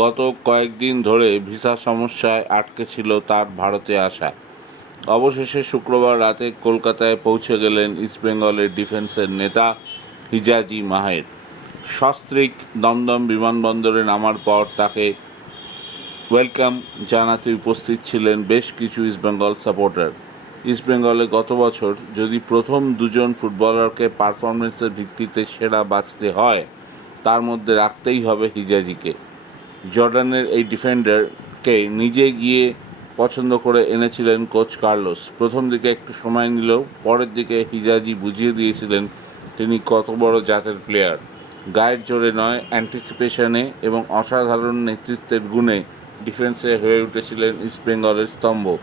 গত কয়েকদিন ধরে ভিসা সমস্যায় আটকে ছিল তার ভারতে আসা। অবশেষে শুক্রবার রাতে কলকাতায় পৌঁছে গেলেন ইস্টবেঙ্গলের ডিফেন্সের নেতা হিজাজি মাহের। সস্ত্রীক দমদম বিমানবন্দরে নামার পর তাকে ওয়েলকাম জানাতে উপস্থিত ছিলেন বেশ কিছু ইস্টবেঙ্গল সাপোর্টার। ইস্টবেঙ্গলে গত বছর যদি প্রথম দুজন ফুটবলারকে পারফরমেন্সের ভিত্তিতে সেরা বাঁচতে হয়, তার মধ্যে রাখতেই হবে হিজাজিকে। জর্ডানের এই ডিফেন্ডারকে নিজে গিয়ে পছন্দ করে এনেছিলেন কোচ কার্লোস। প্রথম দিকে একটু সময় নিলেও পরের দিকে হিজাজি বুঝিয়ে দিয়েছিলেন তিনি কত বড় জাতের প্লেয়ার গায়ের জোরে নয় অ্যান্টিসিপেশনে এবং অসাধারণ নেতৃত্বের গুণে ডিফেন্সে হয়ে উঠেছিলেন ইস্টবেঙ্গলের স্তম্ভ।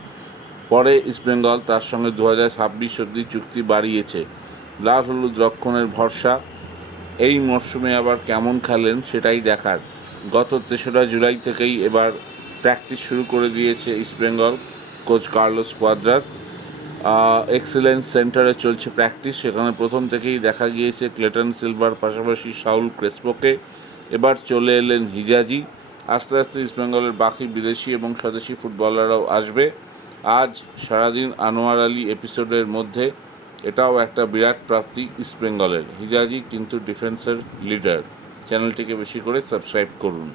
পরে ইস্টবেঙ্গল তার সঙ্গে দু হাজার ছাব্বিশ অব্দি চুক্তি বাড়িয়েছে। লাল হলুদ রক্ষণের ভরসা। এই মরশুমে আবার কেমন খেলেন সেটাই দেখার। গত তেসরা জুলাই থেকেই এবার প্র্যাকটিস শুরু করে দিয়েছে East Bengal coach Carlos Cuadrat excellence সেন্টারে চলছে প্র্যাকটিস সেখানে প্রথম থেকেই দেখা গিয়েছে ক্লেটন সিলভার পাশাপাশি সাউল ক্রেসপোকে এবার চলে এলেন হিজাজি আস্তে আস্তে ইস্টবেঙ্গলের বাকি বিদেশি এবং স্বদেশি ফুটবলাররাও আসবে। আজ সারাদিন আনোয়ার আলী এপিসোডের মধ্যে এটাও একটা বিরাট প্রাপ্তি ইস্টবেঙ্গলের হিজাজি কিন্তু ডিফেন্সের লিডার চ্যানেলটিকে বেশি করে সাবস্ক্রাইব করুন।